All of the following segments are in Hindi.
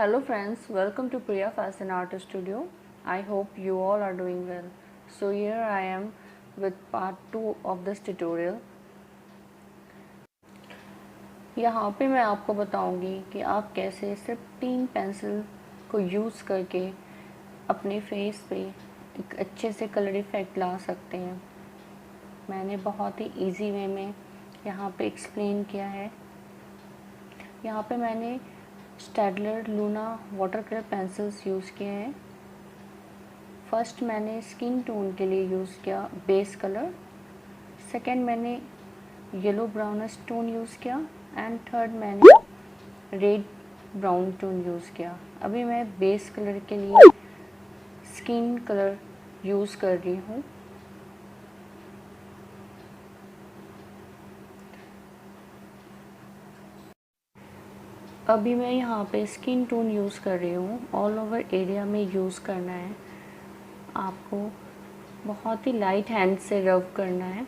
Hello friends, welcome to Priya Fashion Art Studio. I hope you all are doing well. So here I am with part 2 of this tutorial. यहाँ पे मैं आपको बताऊंगी कि आप कैसे सिर्फ 3 पेंसिल को यूज़ करके अपने फेस पे एक अच्छे से कलर इफ़ेक्ट ला सकते हैं। मैंने बहुत ही इजी वे में यहाँ पे एक्सप्लेन किया है। यहाँ पे मैंने Staedtler Luna water colour pencils use किए हैं। फर्स्ट मैंने स्किन टोन के लिए यूज़ किया बेस कलर, सेकंड मैंने येलो ब्राउनिश टोन यूज़ किया एंड थर्ड मैंने रेड ब्राउन टोन यूज़ किया। अभी मैं बेस कलर के लिए स्किन कलर यूज़ कर रही हूँ। अभी मैं यहाँ पे स्किन टोन यूज़ कर रही हूँ। ऑल ओवर एरिया में यूज़ करना है आपको, बहुत ही लाइट हैंड से रब करना है।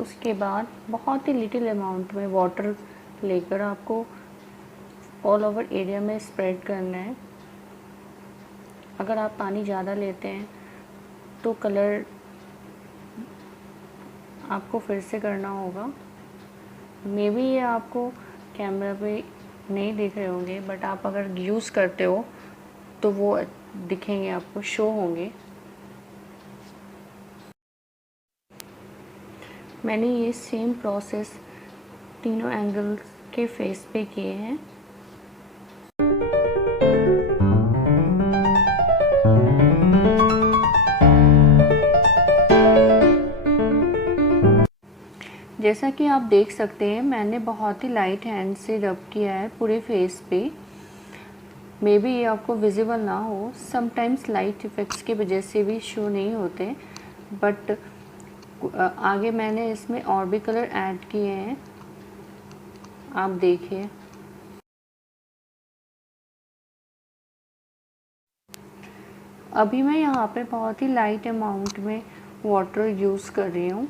उसके बाद बहुत ही लिटिल अमाउंट में वाटर लेकर आपको ऑल ओवर एरिया में स्प्रेड करना है। अगर आप पानी ज़्यादा लेते हैं तो कलर आपको फिर से करना होगा। मे बी ये आपको कैमरा पे नहीं दिख रहे होंगे, बट आप अगर यूज़ करते हो तो वो दिखेंगे, आपको शो होंगे। मैंने ये सेम प्रोसेस तीनों एंगल्स के फेस पे किए हैं। जैसा कि आप देख सकते हैं, मैंने बहुत ही लाइट हैंड से रब किया है पूरे फेस पे। मे बी ये आपको विजिबल ना हो, समटाइम्स लाइट इफ़ेक्ट्स की वजह से भी शो नहीं होते, बट आगे मैंने इसमें और भी कलर ऐड किए हैं, आप देखिए। अभी मैं यहाँ पे बहुत ही लाइट अमाउंट में वाटर यूज़ कर रही हूँ।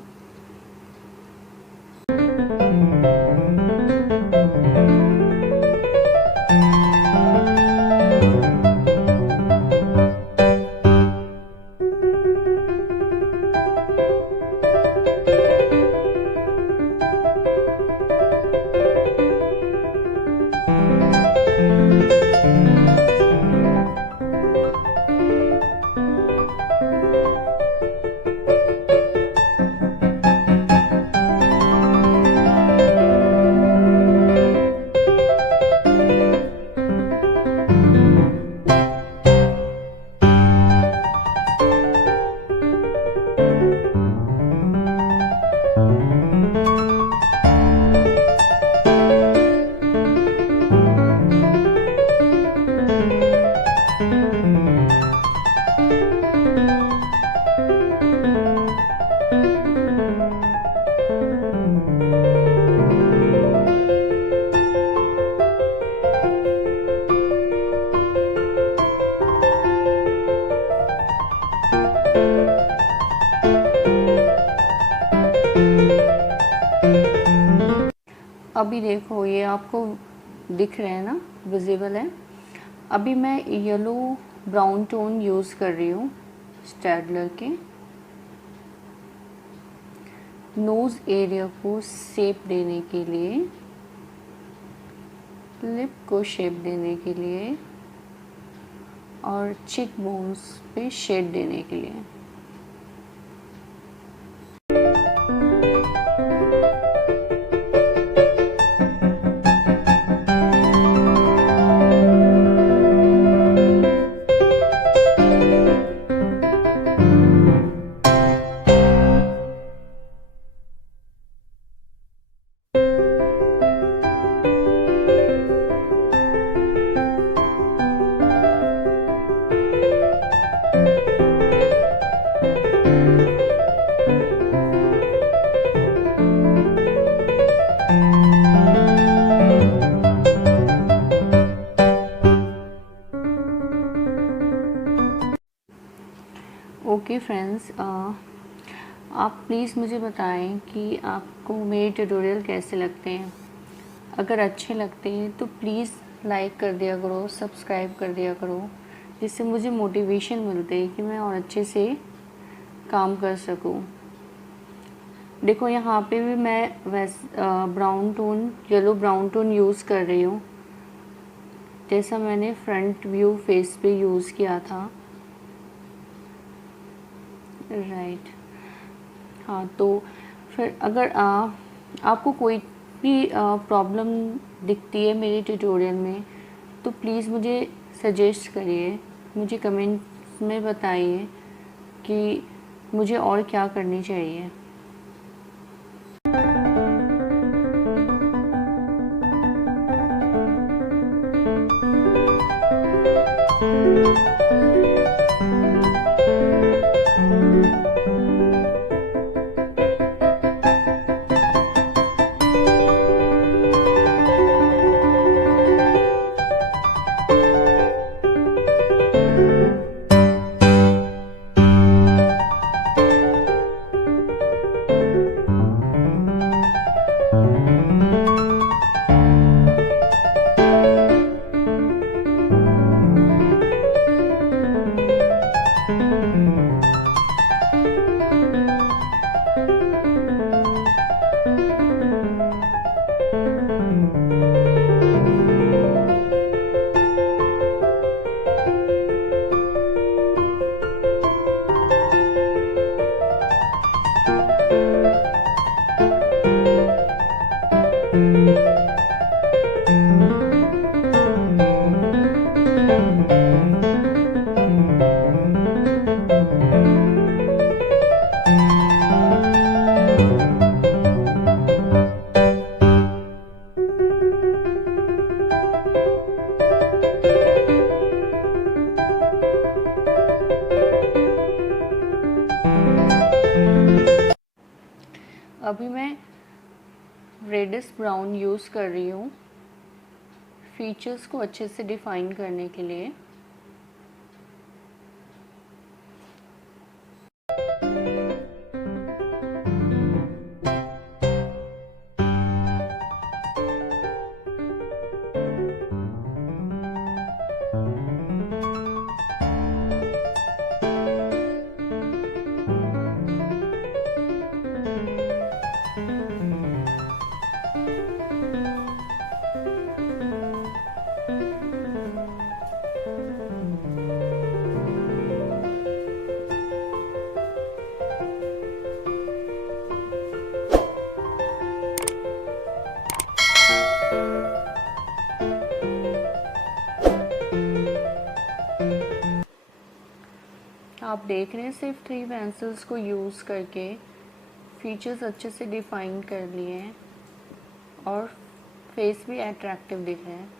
अभी देखो, ये आपको दिख रहे हैं ना, विजिबल है। अभी मैं येलो ब्राउन टोन यूज़ कर रही हूँ स्टेडलर के। नोज़ एरिया को शेप देने के लिए, लिप को शेप देने के लिए और चिक बोन्स पे शेड देने के लिए। ओके फ्रेंड्स, आप प्लीज़ मुझे बताएं कि आपको मेरे ट्यूटोरियल कैसे लगते हैं। अगर अच्छे लगते हैं तो प्लीज़ लाइक कर दिया करो, सब्सक्राइब कर दिया करो, जिससे मुझे मोटिवेशन मिलते है कि मैं और अच्छे से काम कर सकूं। देखो यहाँ पे भी मैं brown tone, yellow brown tone use कर रही हूँ, जैसा मैंने फ्रंट व्यू फेस पे यूज़ किया था। राइट। हाँ, तो फिर अगर आपको कोई भी प्रॉब्लम दिखती है मेरे ट्यूटोरियल में तो प्लीज़ मुझे सजेस्ट करिए, मुझे कमेंट में बताइए कि मुझे और क्या करनी चाहिए। अभी मैं रेडिश ब्राउन यूज़ कर रही हूँ फीचर्स को अच्छे से डिफ़ाइन करने के लिए। आप देख रहे हैं सिर्फ 3 पेंसिल्स को यूज़ करके फीचर्स अच्छे से डिफ़ाइन कर लिए हैं और फेस भी अट्रैक्टिव दिख रहे हैं।